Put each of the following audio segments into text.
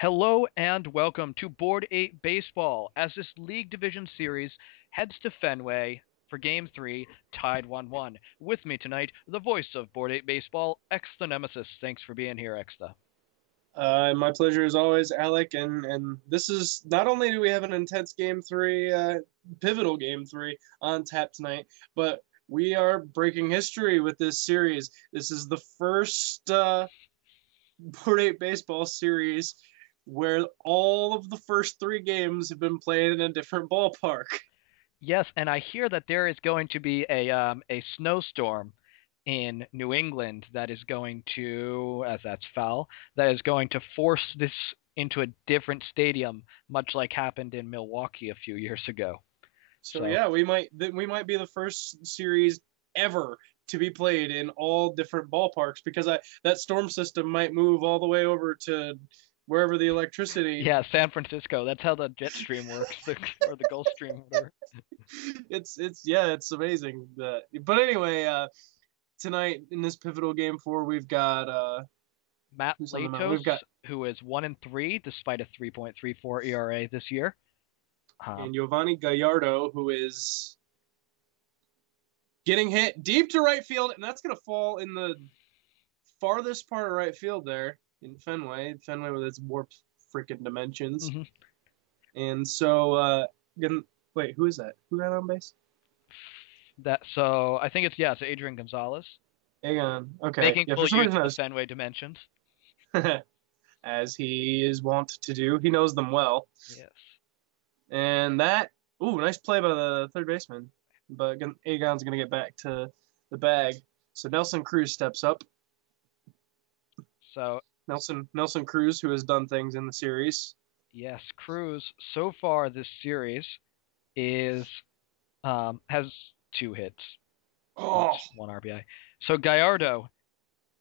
Hello and welcome to Board 8 Baseball as this League Division Series heads to Fenway for Game 3, tied 1-1. With me tonight, the voice of Board 8 Baseball, X the Nemesis. Thanks for being here, X the. My pleasure as always, Alec. And this is not only do we have an intense game three, pivotal game three on tap tonight, but we are breaking history with this series. This is the first Board 8 baseball series where all of the first three games have been played in a different ballpark. Yes, and I hear that there is going to be a snowstorm in New England that is going to, as that's foul, that is going to force this into a different stadium, much like happened in Milwaukee a few years ago. So yeah, we might be the first series ever to be played in all different ballparks because that storm system might move all the way over to wherever the electricity. Yeah, San Francisco. That's how the jet stream works, or the Gulf Stream, whatever. It's amazing. But anyway, tonight in this pivotal game four, we've got Matt who's on the mound? Latos, We've got who is 1-3 despite a 3.34 ERA this year. and Giovanni Gallardo, who is getting hit deep to right field, and that's going to fall in the farthest part of right field there in Fenway. Fenway with its warped freaking dimensions. Mm-hmm. And so, wait, who is that? Who got on base? So I think it's Adrian Gonzalez, Egon. Okay. making Yeah, full for some use reason of I the was, Fenway dimensions. as he is wont to do. He knows them well. Yes. And nice play by the third baseman. But Aegon's going to get back to the bag. So Nelson Cruz steps up. So Nelson Cruz, who has done things in the series. yes, Cruz so far this series is has 2 hits, Oh, one RBI. So Gallardo,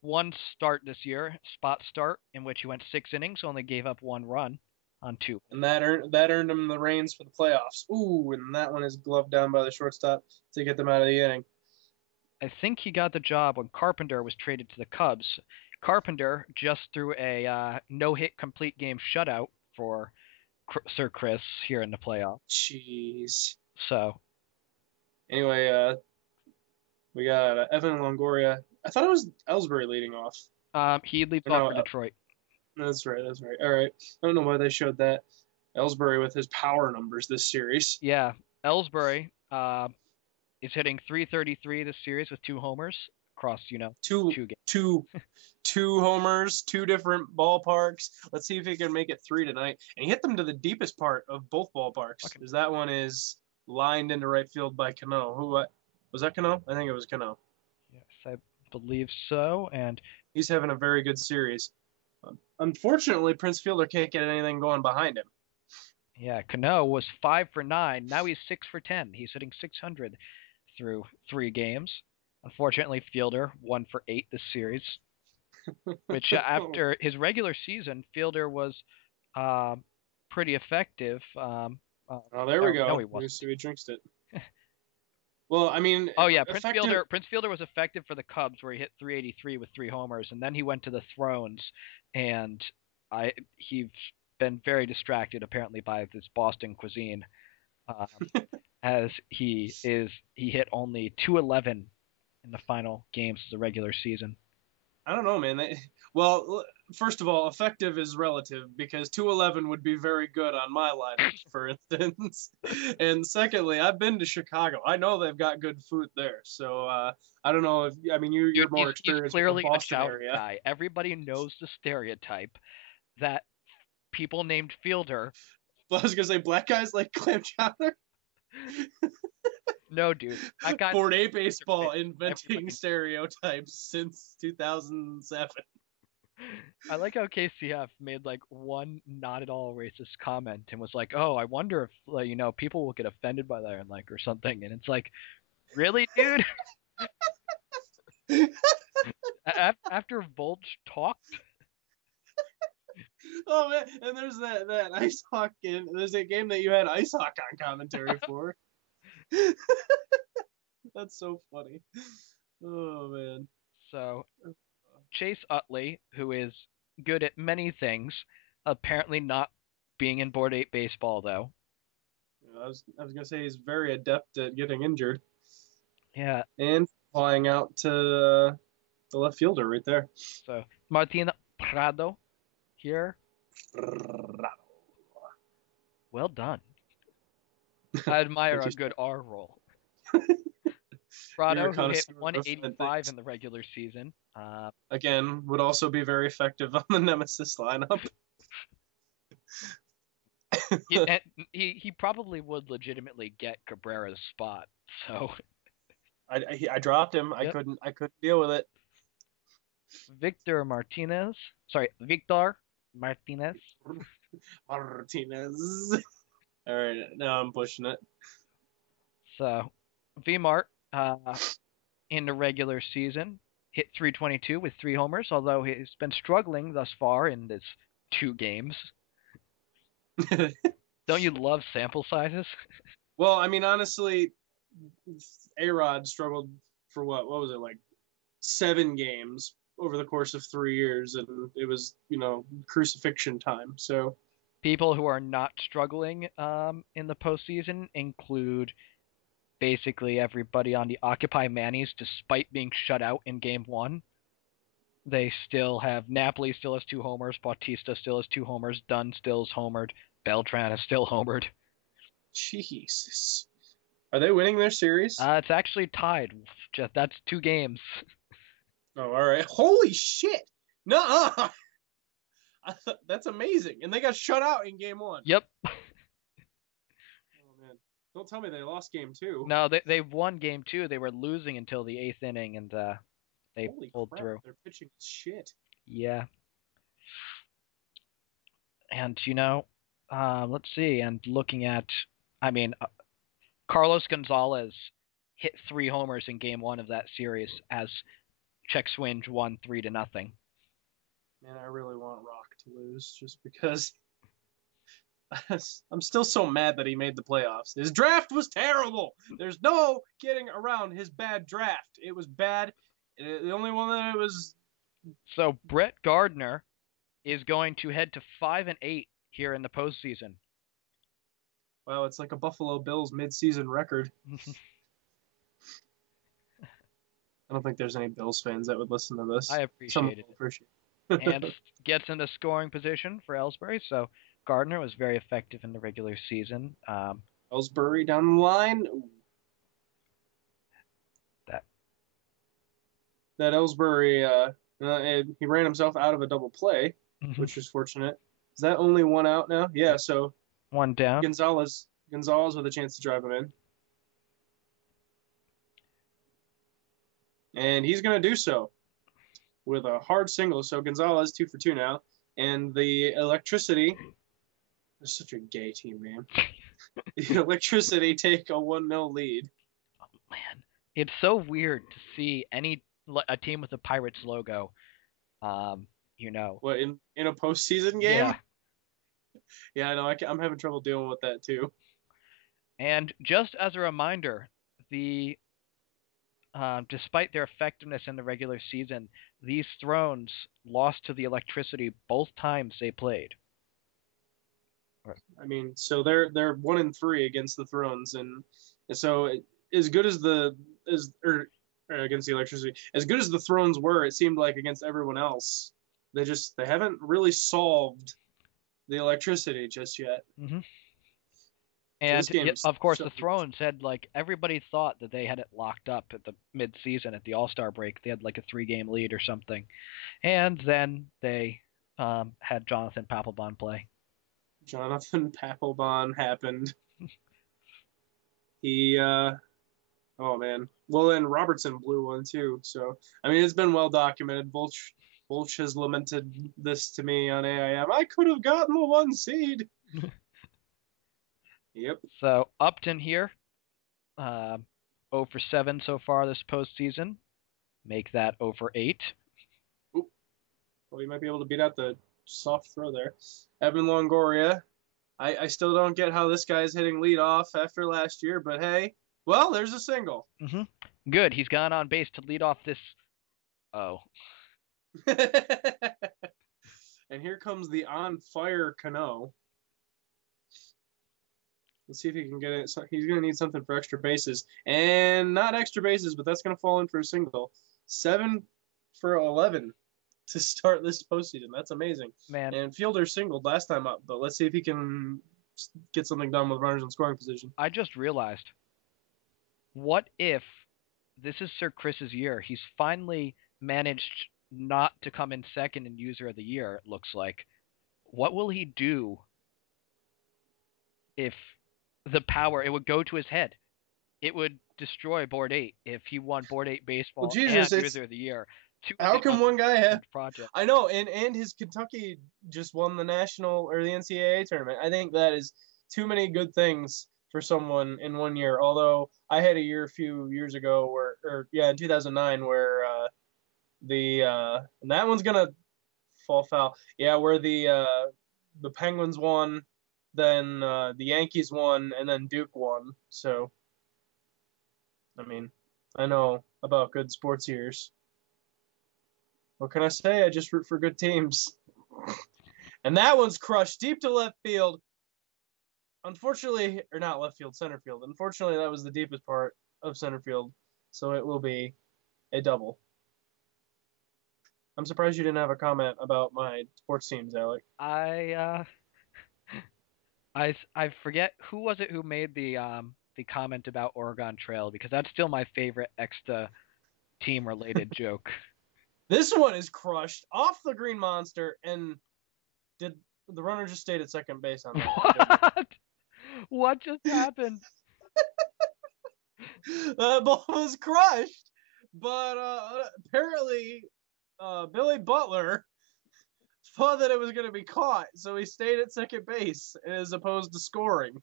one start this year, spot start in which he went 6 innings, only gave up 1 run on 2. and that earned him the reins for the playoffs. Ooh, and that one is gloved down by the shortstop to get them out of the inning. I think he got the job when Carpenter was traded to the Cubs. Carpenter just threw a no-hit complete game shutout for Sir Chris here in the playoffs. Jeez. So Anyway, we got Evan Longoria. I thought it was Ellsbury leading off. he leads Or off no, for Detroit. That's right. All right. I don't know why they showed that. Ellsbury with his power numbers this series. Yeah, Ellsbury is hitting 333 this series with 2 homers across, Two, 2 games. two homers, 2 different ballparks. Let's see if he can make it 3 tonight. And he hit them to the deepest part of both ballparks. Okay. Because that one is lined into right field by Cano. Was that Cano? I think it was Cano. Yes, I believe so. And he's having a very good series. Unfortunately, Prince Fielder can't get anything going behind him. yeah, Cano was 5 for 9. Now he's 6 for 10. He's hitting 600 through 3 games. Unfortunately, Fielder 1 for 8 this series, which after his regular season, Fielder was pretty effective. Oh, there we go. No, he wasn't. So he jinxed it. Well, I mean, oh yeah, Prince Fielder was effective for the Cubs, where he hit 383 with 3 homers, and then he went to the Thrones, and he's been very distracted apparently by this Boston cuisine, as he hit only 211 in the final games of the regular season. I don't know, man. Well, first of all, effective is relative because 211 would be very good on my lineup, for instance. And secondly, I've been to Chicago. I know they've got good food there. So I don't know if you're more experienced he's clearly with the Boston a South area. guy. Everybody knows the stereotype that people named Fielder. Well, I was gonna say black guys like clam chowder. No, dude. Board 8 baseball inventing stereotypes since 2007. I like how KCF made like one not at all racist comment and was like, "Oh, I wonder if people will get offended by that and or something." And it's like, really, dude? After Voltch talked. Oh man, and there's that ice hockey. There's a game that you had ice hockey on commentary for. That's so funny. Oh man. So Chase Utley, who is good at many things, Apparently not being in Board 8 baseball, though. I was gonna say he's very adept at getting injured Yeah, and flying out to the left fielder right there. so Martin Prado here. Well done. I admire Thank a you, good sir. R roll. You're a Prado, who hit connoisseur of fine 185 things. in the regular season. Again, would also be very effective on the Nemesis lineup. And he probably would legitimately get Cabrera's spot. So, I dropped him. I yep. couldn't deal with it. Victor Martinez. Sorry, Victor Martinez. Martinez. All right, now I'm pushing it. So, VMart in the regular season hit 322 with 3 homers, although he's been struggling thus far in his 2 games. Don't you love sample sizes? Well, I mean, honestly, A-Rod struggled for what was it, like 7 games over the course of 3 years, and it was, crucifixion time. So People who are not struggling in the postseason include basically everybody on the Occupy Mannies, despite being shut out in Game 1. They still have Napoli still has 2 homers, Bautista still has 2 homers, Dunn still is homered, Beltran is still homered. Jesus, are they winning their series? It's actually tied. That's 2 games. Oh, all right. Holy shit! No, that's amazing. And they got shut out in Game 1. Yep. Oh man, don't tell me they lost Game 2. No, they've won Game 2. They were losing until the 8th inning, and they Holy pulled crap, through. they're pitching shit. Yeah. And let's see. And looking at, I mean, Carlos Gonzalez hit 3 homers in Game 1 of that series as Czech Swinge won 3-0. Man, I really want Rock to lose just because I'm still so mad that he made the playoffs. His draft was terrible. There's no getting around his bad draft. It was bad. The only one that it was. So Brett Gardner is going to head to 5-8 here in the postseason. Wow, it's like a Buffalo Bills midseason record. I don't think there's any Bills fans that would listen to this. I appreciate it. Appreciate And gets into scoring position for Ellsbury. So Gardner was very effective in the regular season. Ellsbury down the line. That Ellsbury, he ran himself out of a double play, which is fortunate. Is that only 1 out now? Yeah, so 1 down. Gonzalez with a chance to drive him in. And he's going to do so with a hard single. So Gonzalez 2 for 2 now. And the Electricity, they're such a gay team, man. The Electricity take a 1-0 lead. Oh, man. It's so weird to see a team with a Pirates logo, What, in a postseason game? Yeah. Yeah, I know. I'm having trouble dealing with that, too. And just as a reminder, despite their effectiveness in the regular season, these Thrones lost to the Electricity both times they played. I mean, so they're 1-3 against the Thrones, and so as good as against the Electricity, as good as the Thrones were, it seemed like against everyone else, they haven't really solved the Electricity just yet. Mm-hmm. And so of course, the Thrones had everybody thought that they had it locked up at the mid-season at the All-Star break. They had a 3-game lead or something, and then they had Jonathan Papelbon play. Jonathan Papelbon happened. He, oh man. Well, and Robertson blew one too. So I mean, it's been well documented. Voltch has lamented this to me on AIM. I could have gotten the 1 seed. Yep. So Upton here, 0 for 7 so far this postseason. Make that 0 for 8. Oop. Well, you might be able to beat out the soft throw there. Evan Longoria. I still don't get how this guy's hitting leadoff after last year, but hey, well, there's a single. Mm-hmm. Good. He's gone on base to lead off this. Oh. And here comes the on-fire Cano. Let's see if he can get it. So he's going to need something for extra bases. And not extra bases, but that's going to fall in for a single. 7 for 11 to start this postseason. That's amazing. Man. And Fielder singled last time up, but let's see if he can get something done with runners in scoring position. I just realized, what if this is Sir Chris's year? He's finally managed not to come in second in user of the year, it looks like. What will he do if the power, it would go to his head? It would destroy Board 8 if he won Board 8 baseball Well, Jesus, and user of the year. How can one guy have project? I know, and his Kentucky just won the national or the NCAA tournament. I think that is too many good things for someone in 1 year. Although I had a year a few years ago in 2009 where and that one's gonna fall foul. Yeah, where the Penguins won, then the Yankees won, and then Duke won. So, I mean, I know about good sports years. What can I say? I just root for good teams. And that one's crushed deep to left field. Unfortunately, or not left field, center field. Unfortunately, that was the deepest part of center field. So it will be a double. I'm surprised you didn't have a comment about my sports teams, Alec. I forget who was it who made the comment about Oregon Trail, because that's still my favorite extra team related joke. This one is crushed off the Green Monster, and did the runner just stayed at second base on that? What? What just happened? The ball was crushed, but apparently Billy Butler thought that it was going to be caught, so he stayed at second base as opposed to scoring.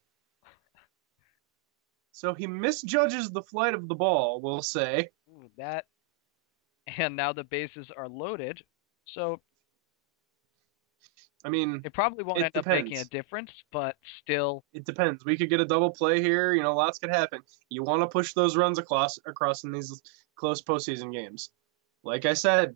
So he misjudges the flight of the ball, we'll say. Ooh, that. And now the bases are loaded, so I mean, it probably won't end up making a difference, but still. It depends. We could get a double play here. You know, lots could happen. You want to push those runs across in these close postseason games. Like I said,